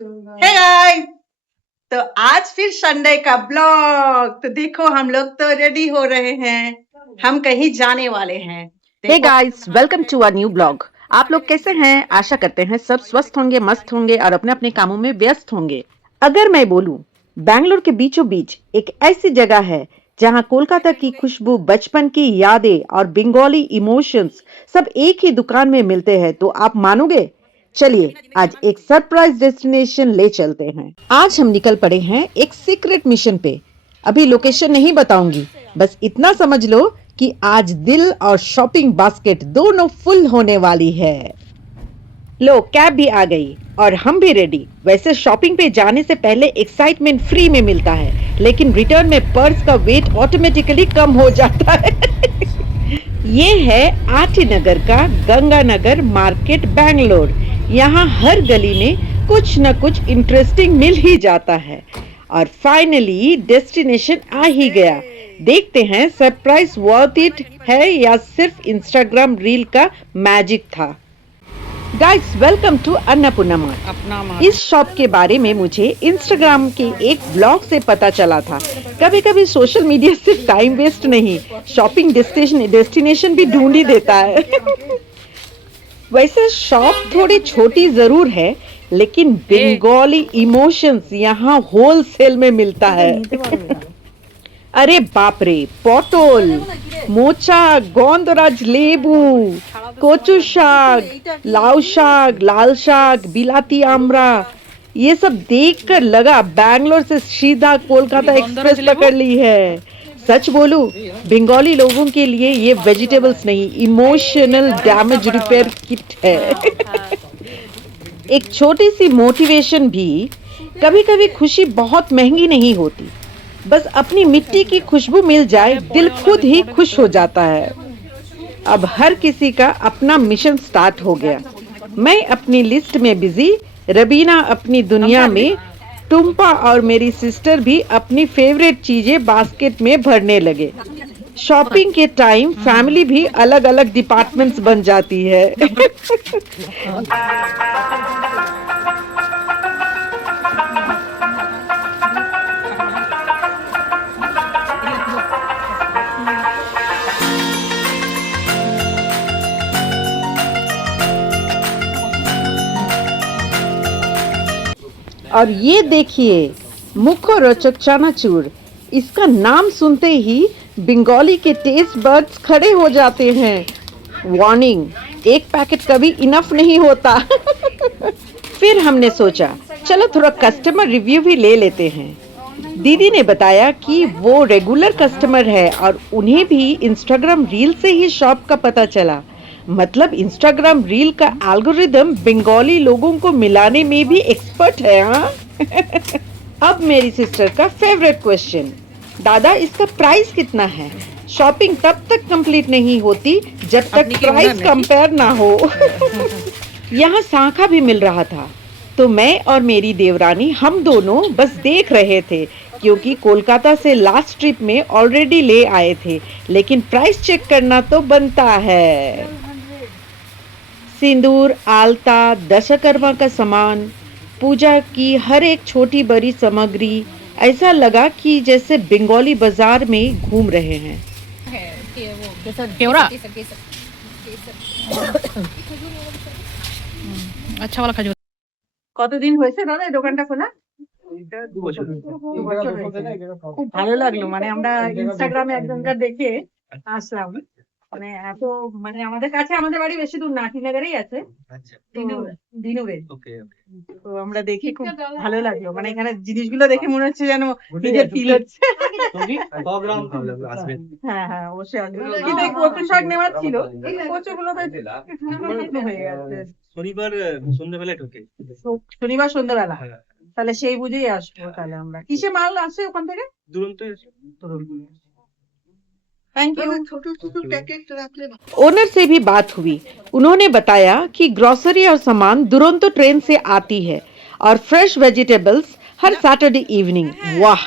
Hey guys, तो आज फिर संडे का ब्लॉग। तो देखो हम लोग तो रेडी हो रहे हैं, हम कहीं जाने वाले हैं। Hey guys, welcome to a new blog. आप लोग कैसे हैं? आशा करते हैं सब स्वस्थ होंगे, मस्त होंगे और अपने अपने कामों में व्यस्त होंगे। अगर मैं बोलूं, बैंगलोर के बीचों बीच एक ऐसी जगह है जहां कोलकाता की खुशबू, बचपन की यादें और बंगाली इमोशंस सब एक ही दुकान में मिलते हैं, तो आप मानोगे? चलिए आज एक सरप्राइज डेस्टिनेशन ले चलते हैं। आज हम निकल पड़े हैं एक सीक्रेट मिशन पे। अभी लोकेशन नहीं बताऊंगी, बस इतना समझ लो कि आज दिल और शॉपिंग बास्केट दोनों फुल होने वाली है। लो, कैब भी आ गई और हम भी रेडी। वैसे शॉपिंग पे जाने से पहले एक्साइटमेंट फ्री में मिलता है, लेकिन रिटर्न में पर्स का वेट ऑटोमेटिकली कम हो जाता है। ये है आरटी नगर का गंगानगर मार्केट, बैंगलोर। यहाँ हर गली में कुछ न कुछ इंटरेस्टिंग मिल ही जाता है। और फाइनली डेस्टिनेशन आ ही गया। देखते हैं सरप्राइज वर्थ इट है या सिर्फ इंस्टाग्राम रील का मैजिक था। Guys, welcome to Annapurna mart. इस शॉप के बारे में मुझे इंस्टाग्राम के एक ब्लॉग से पता चला था। कभी कभी सोशल मीडिया सिर्फ टाइम वेस्ट नहीं, शॉपिंग डेस्टिनेशन भी ढूंढ ही देता है। वैसे शॉप थोड़ी छोटी जरूर है, लेकिन बंगाली इमोशंस यहाँ होलसेल में मिलता है। अरे बाप रे, পটল, মোচা, গন্ধরাজ লেবু, কচু শাক, लाव शाक, लाल शाक, बिलाती आमरा, ये सब देखकर लगा बैंगलोर से सीधा कोलकाता एक्सप्रेस पकड़ ली है। सच बोलूं, बंगाली लोगों के लिए ये वेजिटेबल्स नहीं, इमोशनल डैमेज रिपेयर किट है। एक छोटी सी मोटिवेशन भी, कभी कभी खुशी बहुत महंगी नहीं होती, बस अपनी मिट्टी की खुशबू मिल जाए, दिल खुद ही खुश हो जाता है। अब हर किसी का अपना मिशन स्टार्ट हो गया। मैं अपनी लिस्ट में बिजी, रबीना अपनी दुनिया में, टुम्पा और मेरी सिस्टर भी अपनी फेवरेट चीजें बास्केट में भरने लगे। शॉपिंग के टाइम फैमिली भी अलग अलग डिपार्टमेंट्स बन जाती है। और ये देखिए, मुखरोचक चनाचूर। इसका नाम सुनते ही बंगाली के टेस्ट बड्स खड़े हो जाते हैं। वार्निंग, एक पैकेट कभी इनफ नहीं होता। फिर हमने सोचा चलो थोड़ा कस्टमर रिव्यू भी ले लेते हैं। दीदी ने बताया कि वो रेगुलर कस्टमर है और उन्हें भी इंस्टाग्राम रील से ही शॉप का पता चला। मतलब इंस्टाग्राम रील का एल्गोरिदम बंगाली लोगों को मिलाने में भी एक्सपर्ट है। हाँ। अब मेरी सिस्टर का फेवरेट क्वेश्चन, दादा इसका प्राइस कितना है? शॉपिंग तब तक कंप्लीट नहीं होती जब तक प्राइस कंपेयर ना हो। यहाँ शाखा भी मिल रहा था, तो मैं और मेरी देवरानी हम दोनों बस देख रहे थे, क्योंकि कोलकाता से लास्ट ट्रिप में ऑलरेडी ले आए थे, लेकिन प्राइस चेक करना तो बनता है। सिंदूर, आलता, दशकर्मा का सामान, पूजा की हर एक छोटी बड़ी सामग्री, ऐसा लगा कि जैसे बंगाली बाजार में घूम रहे हैं। केवड़ा अच्छा वाला खजूर। কতদিন হয়েছে দাদা এই দোকানটা খোলা? খুব ভালো লাগলো, মানে আমরা ইনস্টাগ্রামে একজনকার দেখে আসলাম। মানে এত, মানে আমাদের কাছে, আমাদের বাড়ি বেশি দূর না, টিনাগারেই আছে। দিনুরে। তো আমরা দেখি খুব ভালো লাগলো, মানে এখানে জিনিসগুলো দেখে মনে হচ্ছে যেন নিজের ফিল হচ্ছে। হ্যাঁ হ্যাঁ, অবশ্যই আসবে। কিন্তু এই কচু শাক নেওয়ার ছিল, এই কচুগুলো তো শুকনো হয়ে গেছে। শনিবার সন্ধ্যাবেলা, তাহলে সেই বুঝেই আসবো। তাহলে আমরা কিসে মাল আসে ওখান থেকে? Thank you. ओनर से भी बात हुई। उन्होंने बताया कि ग्रोसरी और सामान दुरंतो ट्रेन से आती है और फ्रेश वेजिटेबल्स हर सैटरडे इवनिंग। वाह,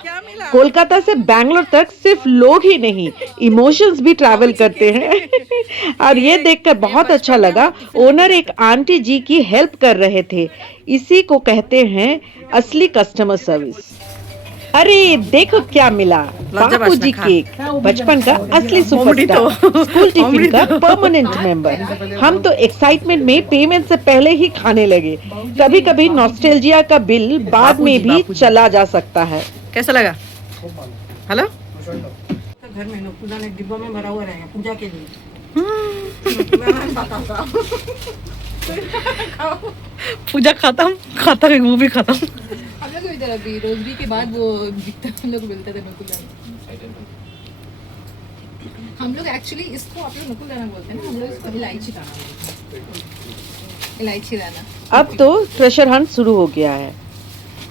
कोलकाता से बैंगलोर तक सिर्फ लोग ही नहीं, इमोशंस भी ट्रैवल करते हैं। और ये देखकर बहुत अच्छा लगा, ओनर एक आंटी जी की हेल्प कर रहे थे। इसी को कहते हैं असली कस्टमर सर्विस। अरे देखो क्या मिला, बापू जी केक, बचपन का असली सुपरस्टार, स्कूल टिफिन का परमानेंट मेंबर। हम तो एक्साइटमेंट में पेमेंट से पहले ही खाने लगे। कभी कभी नॉस्टैल्जिया का बिल बाद में भी चला जा सकता है। कैसा लगा? हेलो, घर में पूजा ने डिब्बा में भरा हुआ रहेगा पूजा के लिए। पूजा खाता है, वो भी खत्म। हम लोग इधर अभी रोजरी के बाद वो बिकता हम लोग मिलते थे नकुलदाना। हम लोग एक्चुअली इसको आप लोग नकुलदाना बोलते हैं ना, हम लोग इसको इलायची दाना बोलते हैं। इलायची दाना। अब तो ट्रेजर हंट शुरू हो गया है।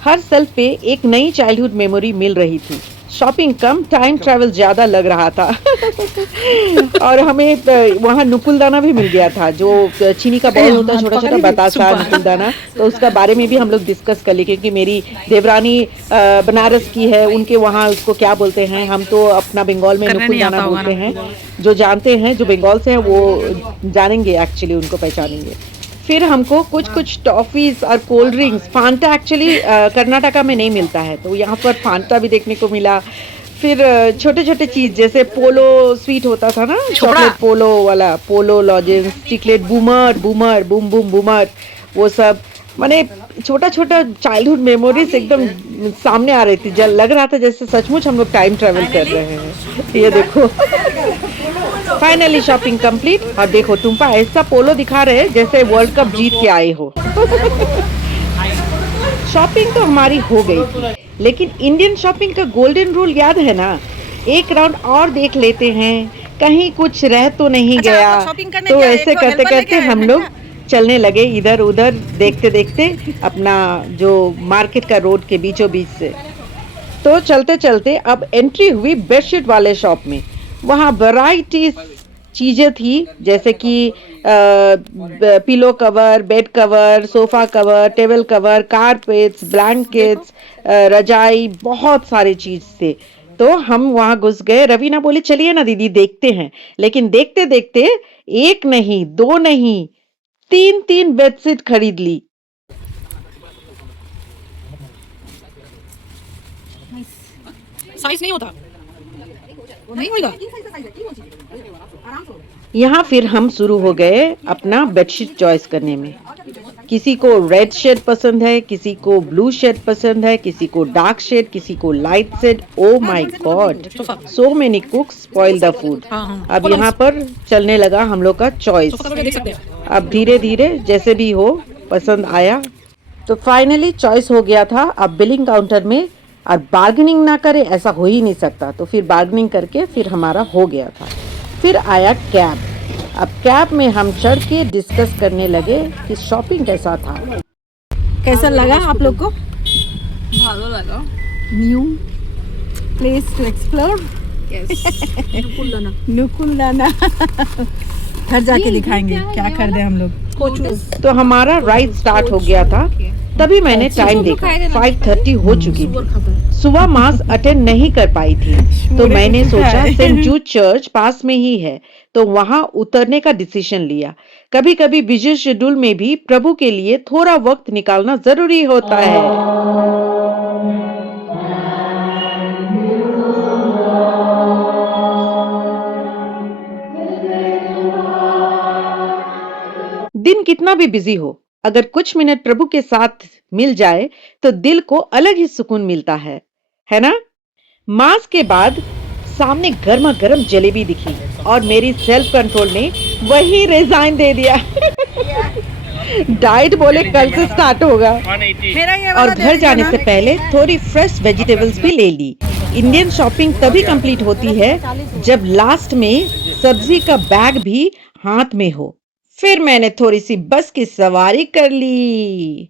हर सेल्फ पे एक नई चाइल्डहुड मेमोरी मिल रही थी। शॉपिंग कम, टाइम ट्रैवल ज्यादा लग रहा था। और हमें वहाँ नुकुलदाना भी मिल गया था, जो चीनी का बॉल होता है, छोटा छोटा बतासा नुकुलदाना। तो उसका बारे में भी हम लोग डिस्कस कर लिए, क्योंकि मेरी देवरानी बनारस की है, उनके वहाँ उसको क्या बोलते हैं, हम तो अपना बंगाल में नुकुलदाना बोलते हैं। जो जानते हैं, जो बंगाल से हैं, वो जानेंगे, एक्चुअली उनको पहचानेंगे। फिर हमको कुछ टॉफीज और cold drinks, Phanta actually Karnataka में नहीं मिलता है, तो यहाँ पर फांटा भी देखने को मिला। फिर छोटे छोटे चीज जैसे पोलो स्वीट होता था ना, चॉकलेट पोलो वाला, Polo lozenges, Chiclet Boomer Boomer boom boom Boomer, वो सब माने छोटा छोटा चाइल्डहुड मेमोरीज एकदम सामने आ रही थी। जब लग रहा था जैसे सचमुच हम लोग टाइम ट्रेवल कर रहे हैं। ये देखो, फाइनली शॉपिंग कंप्लीट। और देखो तुम्पा ऐसा पोलो दिखा रहे हैं जैसे वर्ल्ड कप जीत के आए हो। शॉपिंग तो हमारी हो गई थी, लेकिन इंडियन शॉपिंग का गोल्डन रूल याद है ना, एक राउंड और देख लेते हैं, कहीं कुछ रह तो नहीं गया। तो ऐसे करते करते हम लोग चलने लगे इधर उधर, देखते देखते अपना जो मार्केट का रोड के बीचों बीच से। तो चलते चलते अब एंट्री हुई बेडशीट वाले शॉप में। वहाँ वैरायटी चीजें थी, जैसे कि pillow cover, bed cover, sofa cover, table cover, carpets, blankets, रजाई, बहुत सारे चीज थे। तो हम वहां घुस गए। रवीना बोली चलिए ना दीदी देखते हैं। लेकिन देखते देखते एक नहीं, दो नहीं, तीन तीन बेडशीट खरीद ली। साइज नहीं होता, नहीं होगा। यहाँ फिर हम शुरू हो गए अपना बेडशीट चॉइस करने में। किसी को रेड शेड पसंद है, किसी को ब्लू शेड पसंद है, किसी को डार्क शेड, किसी को light shade. Oh my god, so many cooks spoil the food. अब यहाँ पर चलने लगा हम लोग का चॉइस। अब धीरे धीरे जैसे भी हो पसंद आया। तो फाइनली चॉइस हो गया था। अब बिलिंग काउंटर में, और बार्गेनिंग ना करे ऐसा हो ही नहीं सकता, तो फिर बार्गेनिंग करके फिर हमारा हो गया था। फिर आया कैब। अब कैब में हम चढ़ के डिस्कस करने लगे कि शॉपिंग कैसा था। कैसा लगा आप लोग को? भालो लगा। New place to explore. नुकुलदाना घर जाके दिखाएंगे क्या कर दे हम लोग। तो हमारा राइड स्टार्ट हो गया था। तभी मैंने टाइम देखा, 5:30 हो चुकी थी। सुबह मास अटेंड नहीं कर पाई थी, तो मैंने सोचा सेंट जूड चर्च पास में ही है, तो वहां उतरने का डिसीजन लिया। कभी कभी बिजी शेड्यूल में भी प्रभु के लिए थोड़ा वक्त निकालना जरूरी होता है। दिन कितना भी बिजी हो, अगर कुछ मिनट प्रभु के साथ मिल जाए तो दिल को अलग ही सुकून मिलता है ना? मास के बाद सामने गर्मा गर्म जलेबी दिखी और मेरी सेल्फ कंट्रोल ने वही रिजाइन दे दिया। डाइट बोले कल से स्टार्ट होगा। और घर जाने से पहले थोड़ी फ्रेश वेजिटेबल्स भी ले ली। इंडियन शॉपिंग तभी कंप्लीट होती है जब लास्ट में सब्जी का बैग भी हाथ में हो। फिर मैंने थोड़ी सी बस की सवारी कर ली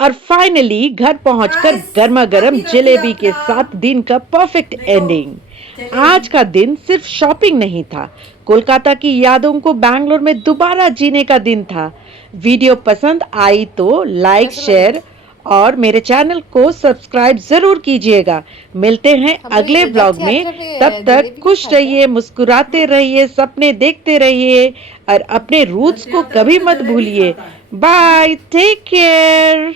और फाइनली घर पहुंचकर गर्मा गर्म जलेबी के साथ दिन का परफेक्ट एंडिंग। आज का दिन सिर्फ शॉपिंग नहीं था, कोलकाता की यादों को बैंगलोर में दोबारा जीने का दिन था। वीडियो पसंद आई तो लाइक, शेयर और मेरे चैनल को सब्सक्राइब जरूर कीजिएगा। मिलते हैं अगले ब्लॉग में, तब तक खुश रहिए, मुस्कुराते रहिए, सपने देखते रहिए और अपने रूट्स को कभी मत भूलिए। Bye, take care.